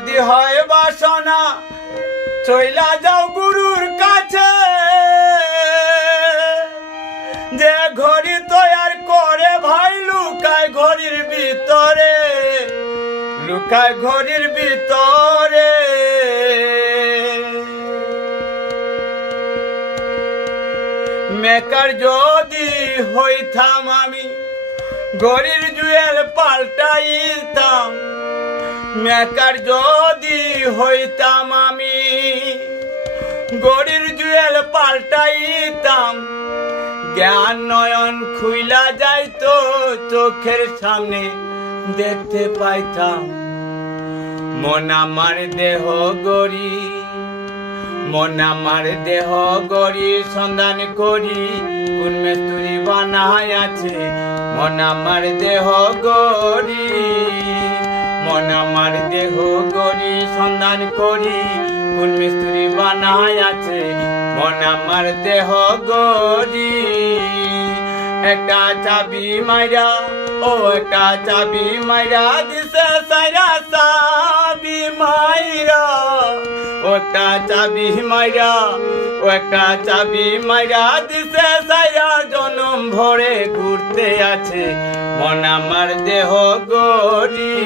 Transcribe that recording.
যদি হয় বাসনা চইলা যাও গুরুর কাছে, যে ঘড়ি তৈয়ার করে ভাই লুকায় ঘড়ির ভিতরে, লুকায় ঘড়ির ভিতরে। মেকার যদি হইতাম আমি ঘড়ির জুয়েল পাল্টাইতাম, মেকার যদি হইতাম আমি ঘড়ির জুয়েল পাল্টাইতাম, জ্ঞান নয়ন খুইলা যাইতো চোখের সামনে দেখতে পাইতাম। মন আমার দেহ গড়ি, মন আমার দেহ গড়ি সন্ধান করি কোন মেস্তুরি বানায় আছে। মন আমার দেহ গড়ি, মন আমার দেহ গড়ি সন্ধান করি কোন মিস্ত্রি বানায় আছে। মন আমার দেহ গড়ি একটা চাবি মাইরা, ও একটা চাবি মাইরা দিছে সাইরা চাবি মাইরা, ও একটা চাবি মাইরা, ও একটা চাবি মাইরা দিছে সাইরা জনম ভরে ঘুরতে আছে। মন আমার দেহ গড়ি।